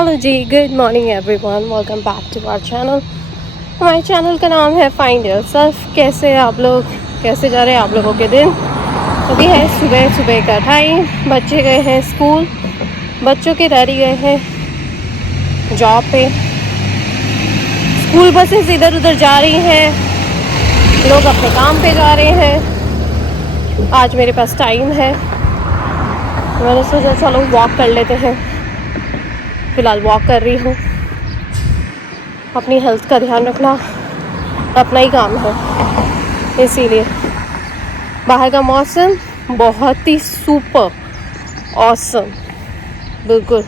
Hello ji, good morning everyone, welcome back to our channel. हमारे channel का नाम है फाइंड योरसेल्फ। कैसे हैं आप लोग? कैसे जा रहे हैं आप लोगों के दिन? अभी है सुबह सुबह का टाइम, बच्चे गए हैं स्कूल, बच्चों के डैडी गए हैं जॉब पे, स्कूल बसेस इधर उधर जा रही हैं, लोग अपने काम पे जा रहे हैं। आज मेरे पास टाइम है, मैंने सोचा चलो वॉक कर लेते हैं। फ़िलहाल वॉक कर रही हूँ। अपनी हेल्थ का ध्यान रखना अपना ही काम है, इसीलिए बाहर का मौसम बहुत ही सुपर ऑसम, बिल्कुल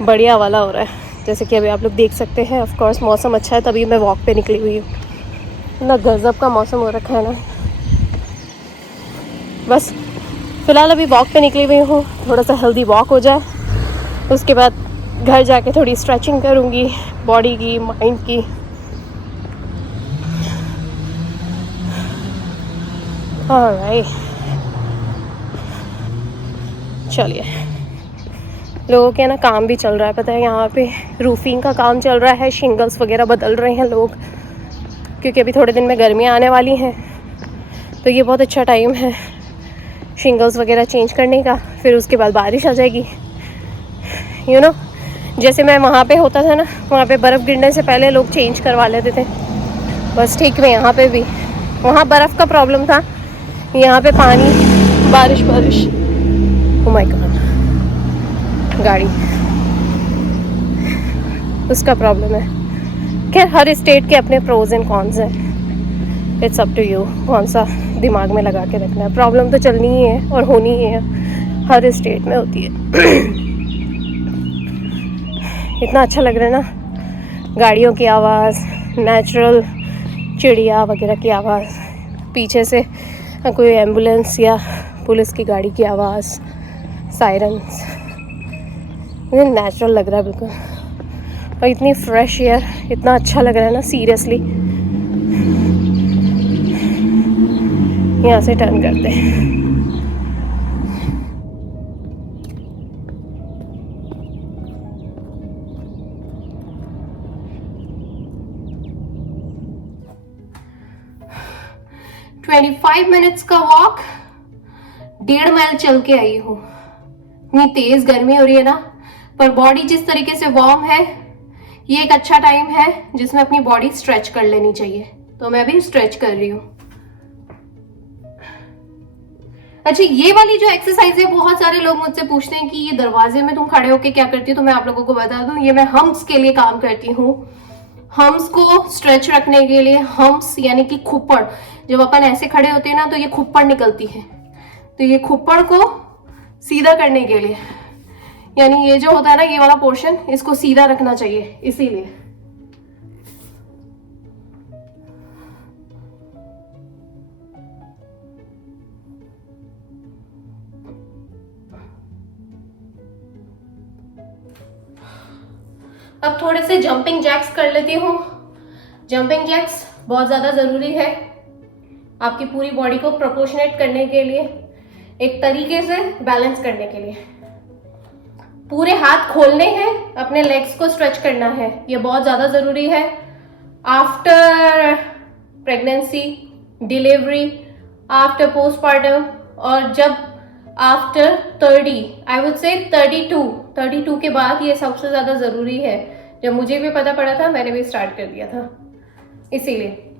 बढ़िया वाला हो रहा है। जैसे कि अभी आप लोग देख सकते हैं, ऑफ कोर्स मौसम अच्छा है तभी मैं वॉक पे निकली हुई हूँ। ना गज़ब का मौसम हो रखा है ना। बस फ़िलहाल अभी वॉक पे निकली हुई हूँ, थोड़ा सा हेल्दी वॉक हो जाए, उसके बाद घर जाके थोड़ी स्ट्रेचिंग करूँगी बॉडी की, माइंड की। ऑलराइट, चलिए। लोगों के ना काम भी चल रहा है, पता है, यहाँ पे रूफिंग का काम चल रहा है, शिंगल्स वगैरह बदल रहे हैं लोग, क्योंकि अभी थोड़े दिन में गर्मियाँ आने वाली हैं, तो ये बहुत अच्छा टाइम है शिंगल्स वगैरह चेंज करने का। फिर उसके बाद बारिश आ जाएगी, यू नो। जैसे मैं वहाँ पे होता था ना, वहाँ पे बर्फ़ गिरने से पहले लोग चेंज करवा लेते थे, बस ठीक में यहाँ पे भी। वहाँ बर्फ़ का प्रॉब्लम था, यहाँ पे पानी, बारिश बारिश। ओ माय गॉड, गाड़ी, उसका प्रॉब्लम है। खैर, हर स्टेट के अपने प्रोज एंड कॉन्स हैं, इट्स अप टू यू कौन सा दिमाग में लगा के रखना है। प्रॉब्लम तो चलनी ही है और होनी ही है, हर स्टेट में होती है। इतना अच्छा लग रहा है ना, गाड़ियों की आवाज़, नेचुरल चिड़िया वगैरह की आवाज़, पीछे से कोई एम्बुलेंस या पुलिस की गाड़ी की आवाज़, सायरन्स, नेचुरल लग रहा है बिल्कुल। और इतनी फ्रेश एयर, इतना अच्छा लग रहा है ना, सीरियसली। यहाँ से टर्न करते हैं। ट्वेंटी 25 मिनट्स का वॉक, 1.5 माइल चल के आई हूँ। इतनी तेज गर्मी हो रही है ना, पर बॉडी जिस तरीके से वार्म है, ये एक अच्छा टाइम है जिसमें अपनी बॉडी स्ट्रेच कर लेनी चाहिए, तो मैं भी स्ट्रेच कर रही हूँ। अच्छा, ये वाली जो एक्सरसाइज है, बहुत सारे लोग मुझसे पूछते हैं कि ये दरवाजे में तुम खड़े होके क्या करती हो, तो मैं आप लोगों को बता दूं, ये मैं हम्स के लिए काम करती हूँ। हम्स को स्ट्रेच रखने के लिए, हम्स यानी कि खुप्पड़, जब अपन ऐसे खड़े होते हैं ना तो ये खुप्पड़ निकलती है, तो ये खुप्पड़ को सीधा करने के लिए, यानी ये जो होता है ना, ये वाला पोर्शन, इसको सीधा रखना चाहिए, इसीलिए। अब थोड़े से जंपिंग जैक्स कर लेती हूँ। जंपिंग जैक्स बहुत ज़्यादा ज़रूरी है आपकी पूरी बॉडी को प्रोपोर्शनेट करने के लिए, एक तरीके से बैलेंस करने के लिए। पूरे हाथ खोलने हैं, अपने लेग्स को स्ट्रेच करना है, ये बहुत ज़्यादा ज़रूरी है। After pregnancy, delivery, after postpartum, और जब आफ्टर 30, आई वुड से 32 के बाद ये सबसे ज़्यादा ज़रूरी है। जब मुझे भी पता पड़ा था, मैंने भी स्टार्ट कर दिया था, इसीलिए।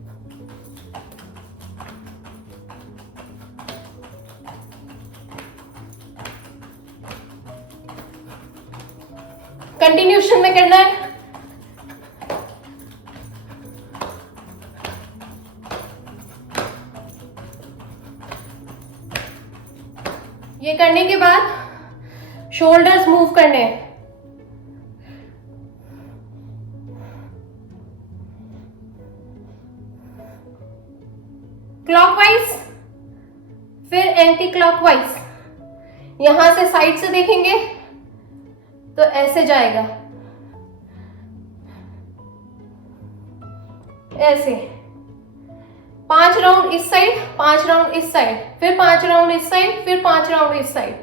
कंटिन्यूशन में करना है। ये करने के बाद शोल्डर्स मूव करने हैं। क्लॉकवाइज, फिर एंटी क्लॉकवाइज। यहां से साइड से देखेंगे तो ऐसे जाएगा, ऐसे 5 राउंड इस साइड, 5 राउंड इस साइड, फिर 5 राउंड इस साइड, फिर 5 राउंड इस साइड।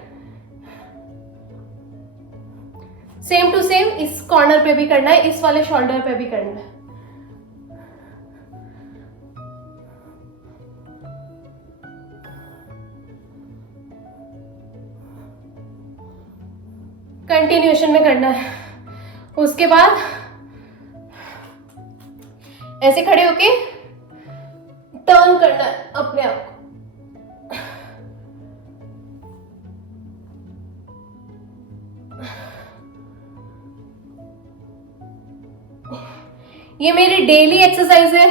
सेम टू सेम इस कॉर्नर पे भी करना है, इस वाले शोल्डर पे भी करना है। कंटिन्यूएशन में करना है। उसके बाद ऐसे खड़े होके टर्न करना है अपने आप को। ये मेरी डेली एक्सरसाइज है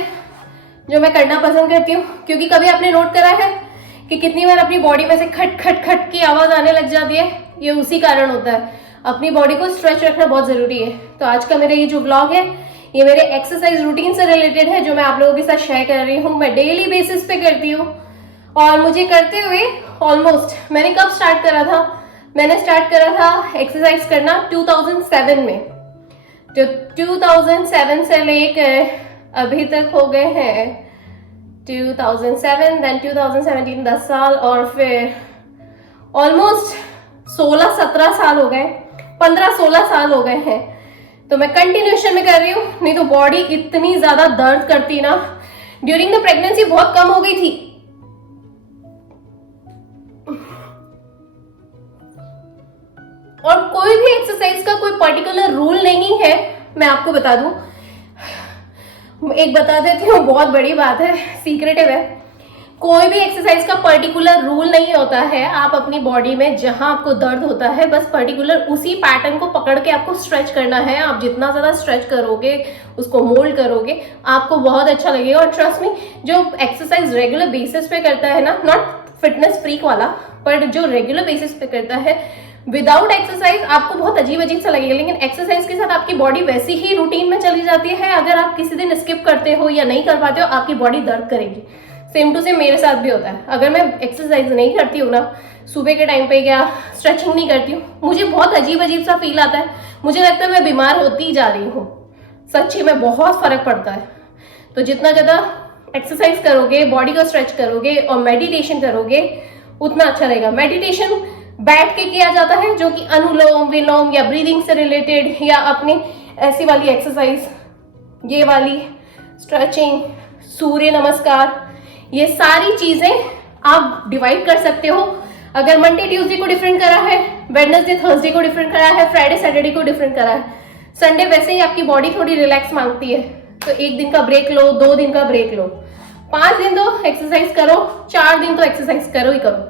जो मैं करना पसंद करती हूँ, क्योंकि कभी आपने नोट करा है कि कितनी बार अपनी बॉडी में से खट खट खट की आवाज आने लग जाती है? ये उसी कारण होता है। अपनी बॉडी को स्ट्रेच रखना बहुत जरूरी है। तो आज का मेरा ये जो व्लॉग है ये मेरे एक्सरसाइज रूटीन से रिलेटेड है, जो मैं आप लोगों के साथ शेयर कर रही हूँ। मैं डेली बेसिस पे करती हूँ और मुझे करते हुए ऑलमोस्ट, मैंने कब स्टार्ट करा था? मैंने स्टार्ट करा था एक्सरसाइज करना 2007 में। जो 2007 से लेकर अभी तक हो गए हैं 2007 देन 2017, 10 साल, और फिर ऑलमोस्ट 16-17 साल हो गए, 15-16 साल हो गए हैं। तो मैं कंटिन्यूएशन में कर रही हूँ, नहीं तो बॉडी इतनी ज्यादा दर्द करती ना। ड्यूरिंग द प्रेगनेंसी बहुत कम हो गई थी। और कोई भी एक्सरसाइज का कोई पर्टिकुलर रूल नहीं है, मैं आपको बता दूं। एक बता देती हूँ, बहुत बड़ी बात है, सीक्रेटिव है। कोई भी एक्सरसाइज का पर्टिकुलर रूल नहीं होता है। आप अपनी बॉडी में जहां आपको दर्द होता है बस पर्टिकुलर उसी पैटर्न को पकड़ के आपको स्ट्रेच करना है। आप जितना ज्यादा स्ट्रेच करोगे, उसको मोल्ड करोगे, आपको बहुत अच्छा लगेगा। और ट्रस्ट मी, जो एक्सरसाइज रेगुलर बेसिस पे करता है ना, नॉट फिटनेस फ्रीक वाला, पर जो रेगुलर बेसिस पे करता है, विदाउट एक्सरसाइज आपको बहुत अजीब अजीब सा लगेगा, लेकिन एक्सरसाइज के साथ आपकी बॉडी वैसी ही रूटीन में चली जाती है। अगर आप किसी दिन स्किप करते हो या नहीं कर पाते हो, आपकी बॉडी दर्द करेगी। सेम टू सेम मेरे साथ भी होता है। अगर मैं एक्सरसाइज नहीं करती हूँ ना सुबह के टाइम पे, या स्ट्रेचिंग नहीं करती हूँ, मुझे बहुत अजीब अजीब सा फील आता है। मुझे लगता है मैं बीमार होती ही जा रही हूँ। सच्ची में बहुत फर्क पड़ता है। तो जितना ज्यादा एक्सरसाइज करोगे, बॉडी को स्ट्रेच करोगे और मेडिटेशन करोगे, उतना अच्छा रहेगा। मेडिटेशन बैठ के किया जाता है, जो कि अनुलोम विलोम या ब्रीदिंग से रिलेटेड, या अपनी ऐसी वाली एक्सरसाइज, ये वाली स्ट्रेचिंग, सूर्य नमस्कार, ये सारी चीजें आप डिवाइड कर सकते हो। अगर मंडे ट्यूसडे को डिफरेंट करा है, वेडनेसडे थर्सडे को डिफरेंट करा है, फ्राइडे सैटरडे को डिफरेंट करा है, संडे वैसे ही आपकी बॉडी थोड़ी रिलैक्स मांगती है, तो 1 दिन का ब्रेक लो, 2 दिन का ब्रेक लो, 5 दिन तो एक्सरसाइज करो, 4 दिन तो एक्सरसाइज करो ही करो।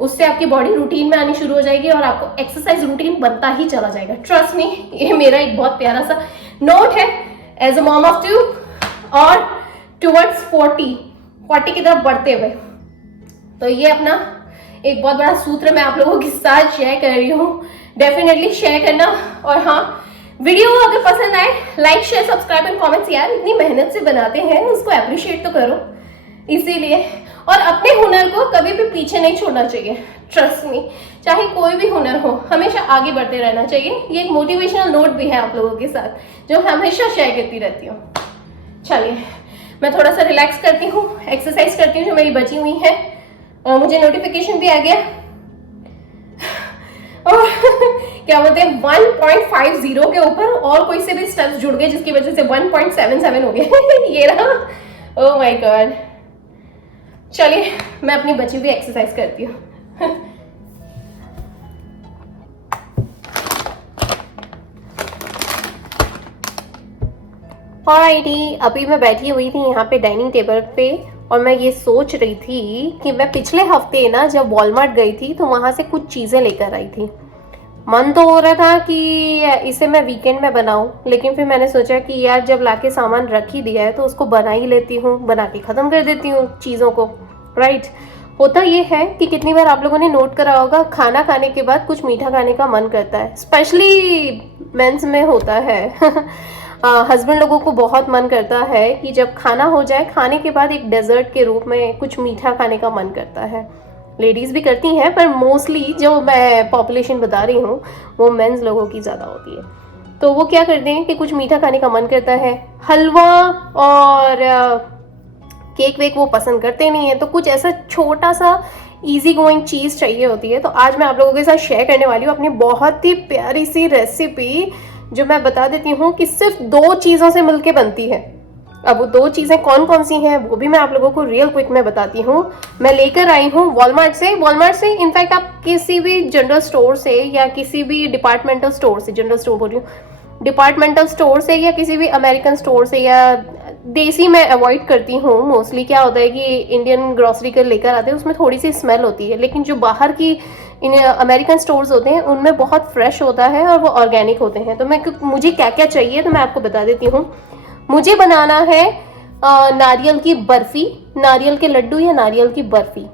उससे आपकी बॉडी रूटीन में आनी शुरू हो जाएगी और आपको एक्सरसाइज रूटीन बनता ही चला जाएगा। ट्रस्ट मी, ये मेरा एक बहुत प्यारा सा नोट है एज अ मॉम ऑफ 2 और टुवर्ड्स 40 की तरफ बढ़ते हुए। तो ये अपना एक बहुत बड़ा सूत्र मैं आप लोगों के साथ शेयर कर रही हूँ। डेफिनेटली शेयर करना। और हाँ, वीडियो अगर पसंद आए, like share subscribe and comments. यार इतनी मेहनत से बनाते हैं, उसको अप्रिशिएट तो करो। इसीलिए, और अपने हुनर को कभी भी पीछे नहीं छोड़ना चाहिए। ट्रस्ट मी, चाहे कोई भी हुनर हो, हमेशा आगे बढ़ते रहना चाहिए। ये एक मोटिवेशनल नोट भी है आप लोगों के साथ, जो हमेशा शेयर करती रहती हूँ। चलिए, मैं थोड़ा सा रिलैक्स करती हूँ, एक्सरसाइज करती हूँ जो मेरी बची हुई है। और मुझे नोटिफिकेशन भी आ गया, और क्या बोलते हैं 1.50 के ऊपर और कोई से भी स्टेप्स जुड़ गए, जिसकी वजह से 1.77 हो गए। ये रहा। Oh my God. चलिए, मैं अपनी बची हुई एक्सरसाइज करती हूँ। ऑलराइटी, अभी मैं बैठी हुई थी यहाँ पे डाइनिंग टेबल पे, और मैं ये सोच रही थी कि मैं पिछले हफ्ते ना जब वॉलमार्ट गई थी तो वहाँ से कुछ चीज़ें लेकर आई थी। मन तो हो रहा था कि इसे मैं वीकेंड में बनाऊं, लेकिन फिर मैंने सोचा कि यार जब लाके सामान रख ही दिया है तो उसको बना ही लेती हूँ, बना के ख़त्म कर देती हूँ चीज़ों को। राइट। होता ये है कि कितनी बार आप लोगों ने नोट करा होगा, खाना खाने के बाद कुछ मीठा खाने का मन करता है। स्पेशली मेंस में होता है। हस्बैंड लोगों को बहुत मन करता है कि जब खाना हो जाए, खाने के बाद एक डेजर्ट के रूप में कुछ मीठा खाने का मन करता है। लेडीज़ भी करती हैं, पर मोस्टली जो मैं पॉपुलेशन बता रही हूँ वो मेंस लोगों की ज़्यादा होती है। तो वो क्या करते हैं कि कुछ मीठा खाने का मन करता है, हलवा और केक वेक वो पसंद करते नहीं है, तो कुछ ऐसा छोटा सा इजी गोइंग चीज़ चाहिए होती है। तो आज मैं आप लोगों के साथ शेयर करने वाली हूँ अपनी बहुत ही प्यारी सी रेसिपी, जो मैं बता देती हूँ कि सिर्फ 2 चीज़ों से मिलके बनती है। अब वो 2 चीज़ें कौन कौन सी हैं वो भी मैं आप लोगों को रियल क्विक में बताती हूँ। मैं लेकर आई हूँ वॉलमार्ट से इनफैक्ट आप किसी भी जनरल स्टोर से या किसी भी डिपार्टमेंटल स्टोर से, जनरल स्टोर बोल रही हूँ, डिपार्टमेंटल स्टोर से या किसी भी अमेरिकन स्टोर से, या देसी मैं अवॉइड करती हूँ मोस्टली। क्या होता है कि इंडियन ग्रॉसरी के लेकर आते हैं उसमें थोड़ी सी स्मेल होती है, लेकिन जो बाहर की इन अमेरिकन स्टोर्स होते हैं उनमें बहुत फ्रेश होता है और वो ऑर्गेनिक होते हैं। तो मुझे क्या क्या चाहिए तो मैं आपको बता देती हूँ। मुझे बनाना है नारियल की बर्फी, नारियल के लड्डू या नारियल की बर्फी।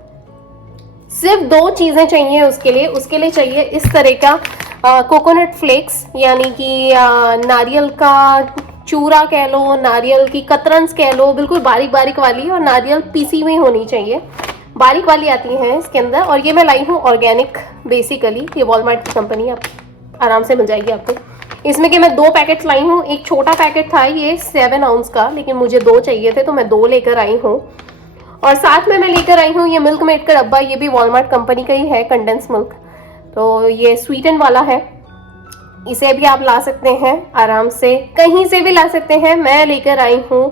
सिर्फ 2 चीज़ें चाहिए उसके लिए चाहिए इस तरह का कोकोनट फ्लेक्स, यानी कि नारियल का चूरा कह लो, नारियल की कतरन्स कह लो, बिल्कुल बारीक बारीक वाली, और नारियल पीसी हुई होनी चाहिए, बारीक वाली आती है इसके अंदर। और ये मैं लाई हूँ ऑर्गेनिक, बेसिकली ये वॉलमार्ट की कंपनी, आप आराम से मिल जाएगी आपको। इसमें कि मैं 2 पैकेट्स लाई हूँ। एक छोटा पैकेट था ये 7 आउंस का, लेकिन मुझे 2 चाहिए थे तो मैं 2 लेकर आई हूँ। और साथ में मैं लेकर आई हूँ ये मिल्क मेड का डब्बा, ये भी वॉलमार्ट कंपनी का ही है, कंडेंस मिल्क। तो ये स्वीटन वाला है, इसे भी आप ला सकते हैं आराम से, कहीं से भी ला सकते हैं। मैं लेकर आई हूँ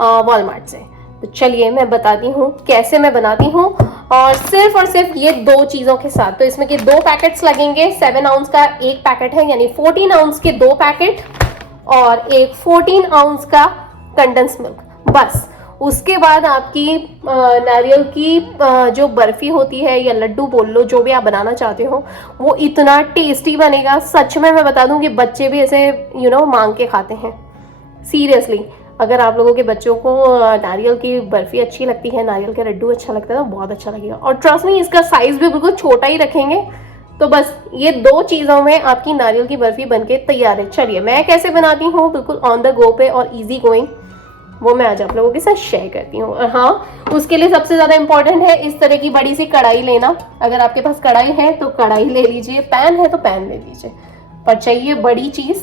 वॉलमार्ट से। तो चलिए मैं बताती हूँ कैसे मैं बनाती हूँ, और सिर्फ ये 2 चीज़ों के साथ। तो इसमें के 2 पैकेट्स लगेंगे। 7 आउंस का 1 पैकेट है, यानी 14 आउंस के 2 पैकेट, और एक 14 आउंस का कंडेंस मिल्क, बस। उसके बाद आपकी नारियल की जो बर्फी होती है या लड्डू बोल लो, जो भी आप बनाना चाहते हो, वो इतना टेस्टी बनेगा। सच में मैं बता दूं कि बच्चे भी ऐसे मांग के खाते हैं, सीरियसली। अगर आप लोगों के बच्चों को नारियल की बर्फी अच्छी लगती है, नारियल का लड्डू अच्छा लगता है, तो बहुत अच्छा लगेगा। और ट्रस्ट में इसका साइज भी बिल्कुल छोटा ही रखेंगे। तो बस ये 2 चीज़ों में आपकी नारियल की बर्फी बनके तैयार है। चलिए मैं कैसे बनाती हूँ, बिल्कुल ऑन द गो पे और इजी गोइंग, वो मैं आज आप लोगों के साथ शेयर करती हूँ। और हाँ, उसके लिए सबसे ज़्यादा इंपॉर्टेंट है इस तरह की बड़ी सी कढ़ाई लेना। अगर आपके पास कढ़ाई है तो कढ़ाई ले लीजिए, पैन है तो पैन ले लीजिए, पर चाहिए बड़ी चीज़,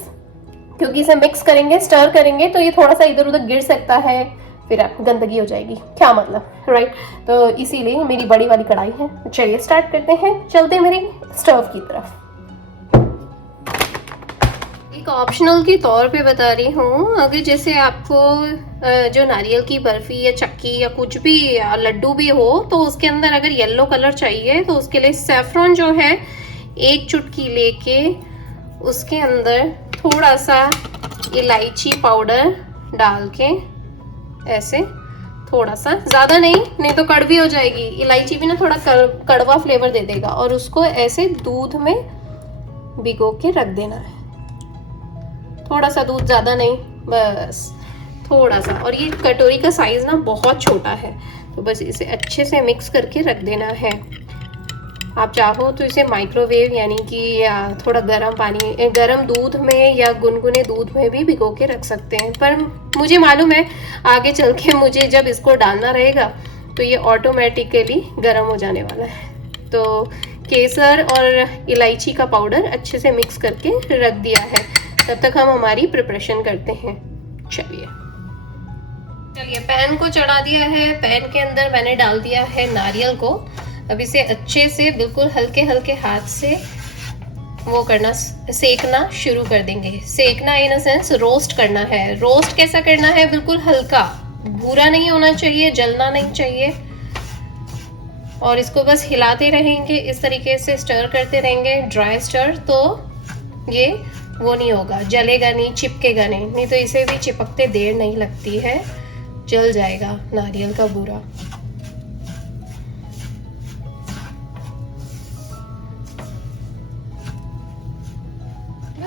क्योंकि इसे मिक्स करेंगे, स्टर करेंगे तो ये थोड़ा सा इधर उधर गिर सकता है, फिर गंदगी हो जाएगी, क्या मतलब, राइट। तो इसीलिए मेरी बड़ी वाली कढ़ाई है। चलिए स्टार्ट करते हैं, चलते हैं मेरी स्टोव की तरफ। एक ऑप्शनल के तौर पे बता रही हूँ, अगर जैसे आपको जो नारियल की बर्फी या चक्की या कुछ भी लड्डू भी हो, तो उसके अंदर अगर येलो कलर चाहिए तो उसके लिए सैफरन जो है 1 चुटकी लेके उसके अंदर थोड़ा सा इलायची पाउडर डाल के, ऐसे थोड़ा सा, ज़्यादा नहीं तो कड़वी हो जाएगी। इलायची भी ना थोड़ा कड़वा फ्लेवर दे देगा। और उसको ऐसे दूध में भिगो के रख देना है, थोड़ा सा दूध, ज़्यादा नहीं, बस थोड़ा सा। और ये कटोरी का साइज़ ना बहुत छोटा है, तो बस इसे अच्छे से मिक्स करके रख देना है। आप चाहो तो इसे माइक्रोवेव, यानी कि थोड़ा गर्म दूध में या गुनगुने दूध में भी भिगो के रख सकते हैं। पर मुझे मालूम है आगे चल के मुझे जब इसको डालना रहेगा तो ये ऑटोमेटिकली गर्म हो जाने वाला है। तो केसर और इलायची का पाउडर अच्छे से मिक्स करके रख दिया है। तब तक हम हमारी प्रिपरेशन करते हैं। चलिए पैन को चढ़ा दिया है। पैन के अंदर मैंने डाल दिया है नारियल को। अब इसे अच्छे से बिल्कुल हल्के हल्के हाथ से वो करना, सेकना शुरू कर देंगे। सेकना इन अ सेंस रोस्ट करना है। रोस्ट कैसा करना है, बिल्कुल हल्का, भूरा नहीं होना चाहिए, जलना नहीं चाहिए। और इसको बस हिलाते रहेंगे, इस तरीके से स्टर करते रहेंगे, ड्राई स्टर, तो ये वो नहीं होगा, जलेगा नहीं, चिपकेगा नहीं तो इसे भी चिपकते देर नहीं लगती है, जल जाएगा नारियल का बूरा।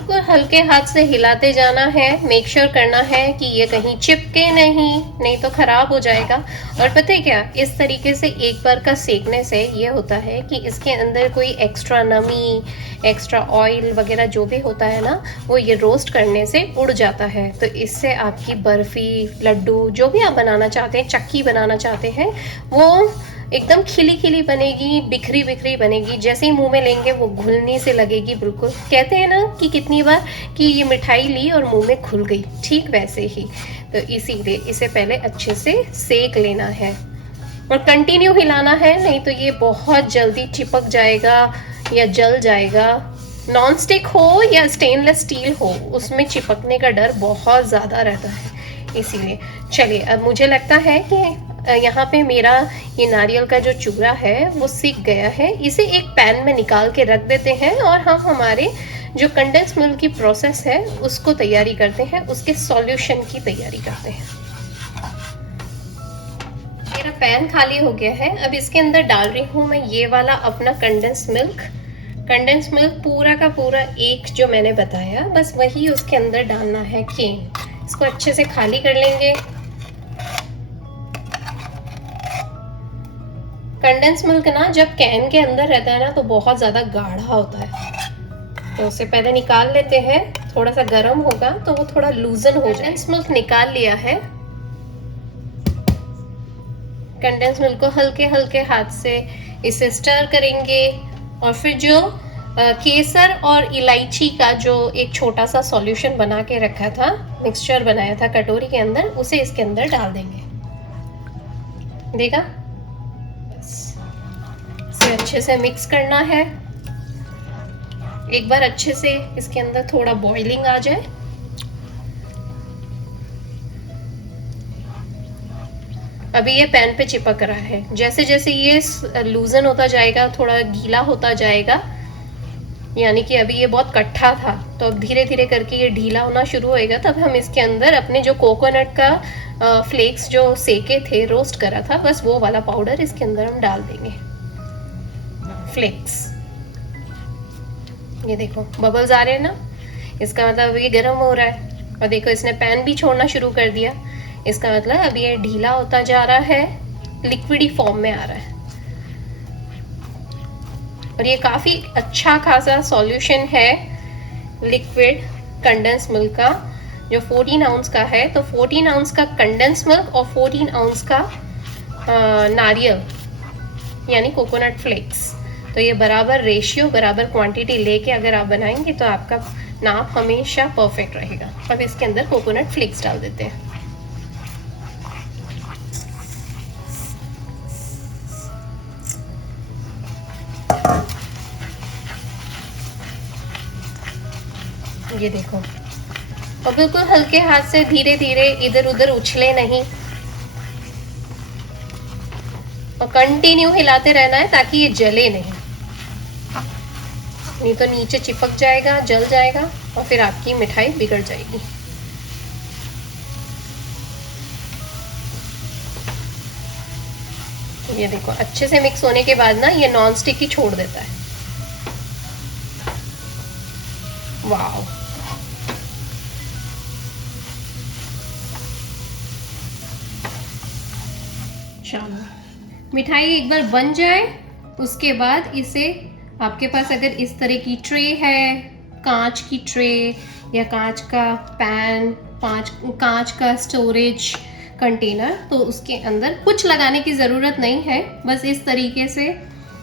बिल्कुल हल्के हाथ से हिलाते जाना है, मेक श्योर करना है कि ये कहीं चिपके नहीं तो खराब हो जाएगा। और पता है क्या, इस तरीके से एक बार का सेकने से ये होता है कि इसके अंदर कोई एक्स्ट्रा नमी, एक्स्ट्रा ऑयल वगैरह जो भी होता है ना, वो ये रोस्ट करने से उड़ जाता है। तो इससे आपकी बर्फ़ी, लड्डू, जो भी आप बनाना चाहते हैं, चक्की बनाना चाहते हैं, वो एकदम खिली खिली बनेगी, बिखरी बिखरी बनेगी। जैसे ही मुंह में लेंगे वो घुलने से लगेगी। बिल्कुल कहते हैं ना कि कितनी बार कि ये मिठाई ली और मुंह में घुल गई, ठीक वैसे ही। तो इसीलिए इसे पहले अच्छे से सेक लेना है। और कंटिन्यू हिलाना है, नहीं तो ये बहुत जल्दी चिपक जाएगा या जल जाएगा। नॉन स्टिक हो या स्टेनलेस स्टील हो, उसमें चिपकने का डर बहुत ज़्यादा रहता है, इसीलिए। चलिए, अब मुझे लगता है कि यहाँ पे मेरा ये नारियल का जो चूरा है वो सीख गया है। इसे एक पैन में निकाल के रख देते हैं और हम हमारे जो कंडेंस मिल्क की प्रोसेस है उसको तैयारी करते हैं, उसके सॉल्यूशन की तैयारी करते हैं। मेरा पैन खाली हो गया है। अब इसके अंदर डाल रही हूँ मैं ये वाला अपना कंडेंस मिल्क। कंडेंस मिल्क पूरा का पूरा एक जो मैंने बताया, बस वही उसके अंदर डालना है। केन इसको अच्छे से खाली कर लेंगे। कंडेंस मिल्क ना जब कैन के अंदर रहता है ना तो बहुत ज़्यादा गाढ़ा होता है, तो उसे पहले निकाल लेते हैं। थोड़ा सा गर्म होगा तो वो थोड़ा लूजन हो जाए। कंडेंस मिल्क निकाल लिया है। कंडेंस मिल्क को हल्के हल्के हाथ से इसे स्टर करेंगे और फिर जो केसर और इलायची का जो एक छोटा सा सॉल्यूशन बना के रखा था, मिक्सचर बनाया था कटोरी के अंदर, उसे इसके अंदर डाल देंगे। देखा, बस इसे अच्छे से मिक्स करना है। एक बार अच्छे से इसके अंदर थोड़ा बॉइलिंग आ जाए, अभी ये पैन पे चिपक रहा है। जैसे जैसे ये लूजन होता जाएगा, थोड़ा गीला होता जाएगा, यानी कि अभी ये बहुत कट्ठा था, तो अब धीरे धीरे करके ये ढीला होना शुरू होएगा। तब हम इसके अंदर अपने जो कोकोनट का फ्लेक्स जो सेके थे, रोस्ट करा था, बस वो वाला पाउडर इसके अंदर हम डाल देंगे। फ्लेक्स, ये देखो बबल्स आ रहे हैं ना, इसका मतलब ये गर्म हो रहा है। और देखो इसने पैन भी छोड़ना शुरू कर दिया, इसका मतलब अब ये ढीला होता जा रहा है, लिक्विडी फॉर्म में आ रहा है। और ये काफ़ी अच्छा खासा सॉल्यूशन है लिक्विड कंडेंस मिल्क का, जो 14 आउंस का है। तो 14 आउंस का कंडेंस मिल्क और 14 आउंस का नारियल यानी कोकोनट फ्लेक्स, तो ये बराबर रेशियो, बराबर क्वांटिटी लेके अगर आप बनाएंगे तो आपका नाप हमेशा परफेक्ट रहेगा। अब इसके अंदर कोकोनट फ्लेक्स डाल देते हैं। ये देखो, और बिल्कुल हल्के हाथ से धीरे धीरे इधर उधर उछले नहीं, और कंटिन्यू हिलाते रहना है ताकि ये जले नहीं तो नीचे चिपक जाएगा, जल जाएगा और फिर आपकी मिठाई बिगड़ जाएगी। ये देखो, अच्छे से मिक्स होने के बाद ना ये नॉन स्टिक ही छोड़ देता है। वाह, चलो मिठाई एक बार बन जाए उसके बाद इसे, आपके पास अगर इस तरह की ट्रे है, कांच की ट्रे या कांच का पैन, कांच का स्टोरेज कंटेनर, तो उसके अंदर कुछ लगाने की ज़रूरत नहीं है, बस इस तरीके से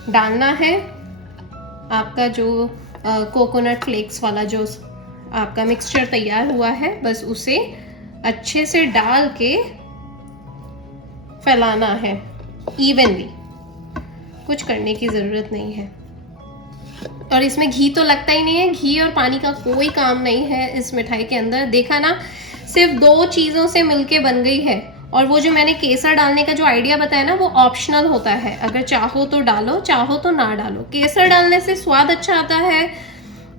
डालना है। आपका जो कोकोनट फ्लेक्स वाला जो आपका मिक्सचर तैयार हुआ है, बस उसे अच्छे से डाल के फैलाना है इवनली, कुछ करने की ज़रूरत नहीं है। और इसमें घी तो लगता ही नहीं है, घी और पानी का कोई काम नहीं है इस मिठाई के अंदर। देखा ना, सिर्फ 2 चीज़ों से मिलके बन गई है। और वो जो मैंने केसर डालने का जो आइडिया बताया ना, वो ऑप्शनल होता है, अगर चाहो तो डालो, चाहो तो ना डालो। केसर डालने से स्वाद अच्छा आता है,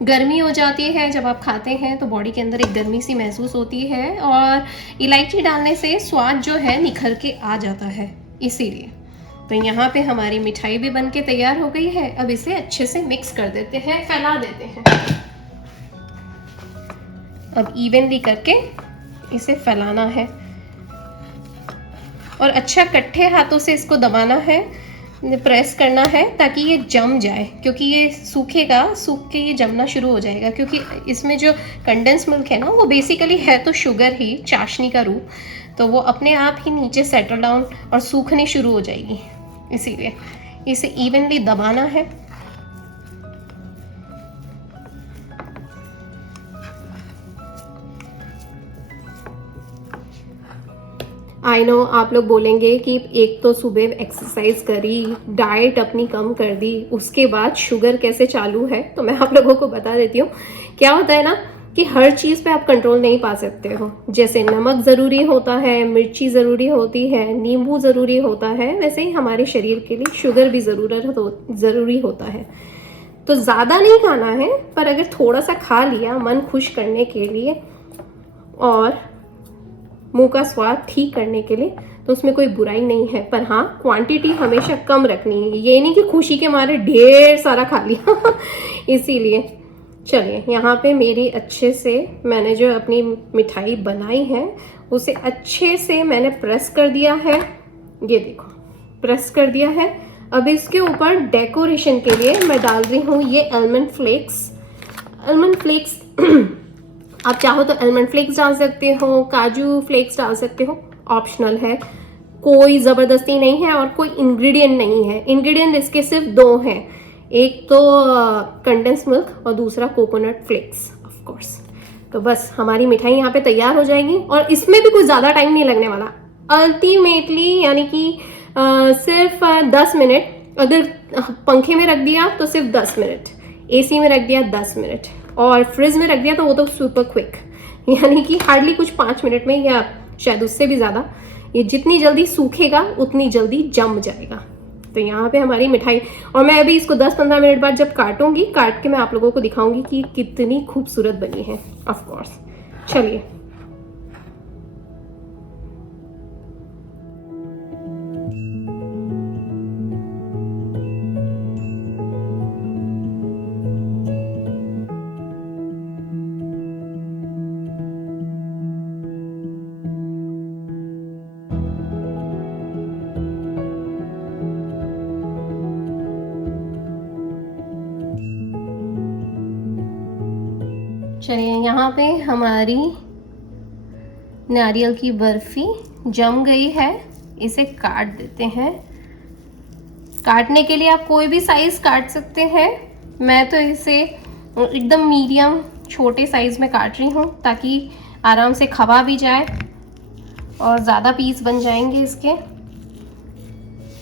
गर्मी हो जाती है, जब आप खाते हैं तो बॉडी के अंदर एक गर्मी सी महसूस होती है, और इलायची डालने से स्वाद जो है निखर के आ जाता है, इसीलिए। तो यहाँ पे हमारी मिठाई भी बनके तैयार हो गई है। अब इसे अच्छे से मिक्स कर देते हैं, फैला देते हैं। अब इवनली करके इसे फैलाना है और अच्छा कट्ठे हाथों से इसको दबाना है, प्रेस करना है ताकि ये जम जाए, क्योंकि ये सूखेगा, सूख के ये जमना शुरू हो जाएगा। क्योंकि इसमें जो कंडेंस मिल्क है ना, वो बेसिकली है तो शुगर ही, चाशनी का रूप, तो वो अपने आप ही नीचे सेटल डाउन और सूखनी शुरू हो जाएगी। इसीलिए इसे इवनली दबाना है। आई नो आप लोग बोलेंगे कि एक तो सुबह एक्सरसाइज करी, डाइट अपनी कम कर दी, उसके बाद शुगर कैसे चालू है। तो मैं आप लोगों को बता देती हूँ। क्या होता है ना कि हर चीज़ पे आप कंट्रोल नहीं पा सकते हो। जैसे नमक ज़रूरी होता है, मिर्ची ज़रूरी होती है, नींबू ज़रूरी होता है, वैसे ही हमारे शरीर के लिए शुगर भी ज़रूरी होता है। तो ज़्यादा नहीं खाना है, पर अगर थोड़ा सा खा लिया मन खुश करने के लिए और मुंह का स्वाद ठीक करने के लिए, तो उसमें कोई बुराई नहीं है। पर हाँ, क्वांटिटी हमेशा कम रखनी है। ये नहीं कि खुशी के मारे ढेर सारा खा लिया इसीलिए चलिए, यहाँ पे मेरी अच्छे से मैंने जो अपनी मिठाई बनाई है उसे अच्छे से मैंने प्रेस कर दिया है। ये देखो, प्रेस कर दिया है। अब इसके ऊपर डेकोरेशन के लिए मैं डाल रही हूँ ये आलमंड फ्लेक्स। आलमंड फ्लेक्स आप चाहो तो आलमंड फ्लेक्स डाल सकते हो, काजू फ्लेक्स डाल सकते हो, ऑप्शनल है, कोई ज़बरदस्ती नहीं है और कोई इंग्रेडिएंट नहीं है। इंग्रेडिएंट इसके सिर्फ दो हैं, एक तो कंडेंस मिल्क और दूसरा कोकोनट फ्लेक्स ऑफ कोर्स। तो बस हमारी मिठाई यहाँ पे तैयार हो जाएगी और इसमें भी कुछ ज़्यादा टाइम नहीं लगने वाला। अल्टीमेटली यानी कि सिर्फ 10 मिनट, अगर पंखे में रख दिया तो सिर्फ 10 मिनट, एसी में रख दिया 10 मिनट और फ्रिज में रख दिया तो वो तो सुपर क्विक, यानी कि हार्डली कुछ 5 मिनट में या शायद उससे भी ज़्यादा। ये जितनी जल्दी सूखेगा उतनी जल्दी जम जाएगा। तो यहाँ पे हमारी मिठाई, और मैं अभी इसको 10-15 मिनट बाद जब काटूंगी, काट के मैं आप लोगों को दिखाऊंगी कि कितनी खूबसूरत बनी है ऑफ कोर्स। चलिए, चलिए यहाँ पे हमारी नारियल की बर्फी जम गई है। इसे काट देते हैं। काटने के लिए आप कोई भी साइज काट सकते हैं। मैं तो इसे एकदम मीडियम छोटे साइज में काट रही हूँ ताकि आराम से खवा भी जाए और ज़्यादा पीस बन जाएंगे इसके,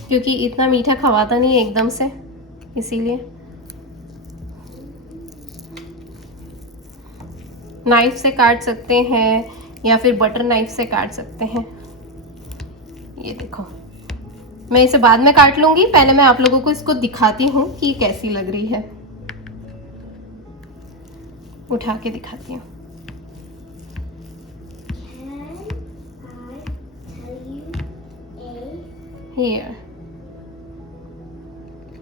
क्योंकि इतना मीठा खवाता नहीं है एकदम से, इसीलिए। नाइफ से काट सकते हैं या फिर बटर नाइफ से काट सकते हैं। ये देखो, मैं इसे बाद में काट लूंगी, पहले मैं आप लोगों को इसको दिखाती हूँ कि ये कैसी लग रही है। उठा के दिखाती हूँ। Here.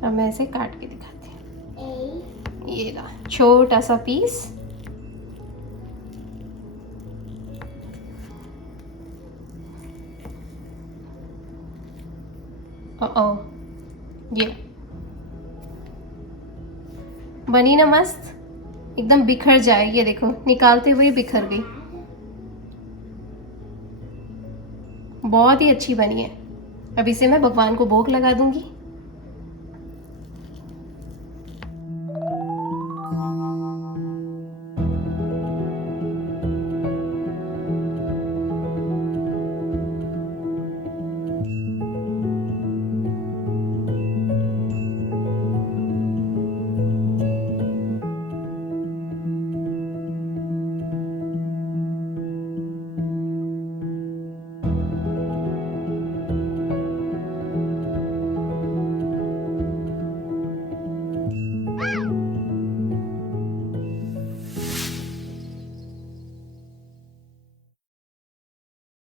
अब मैं इसे काट के दिखाती हूँ। ये ला छोटा सा पीस। ये बनी ना मस्त, एकदम बिखर जाए। ये देखो, निकालते हुए बिखर गई। बहुत ही अच्छी बनी है। अब इसे मैं भगवान को भोग लगा दूंगी।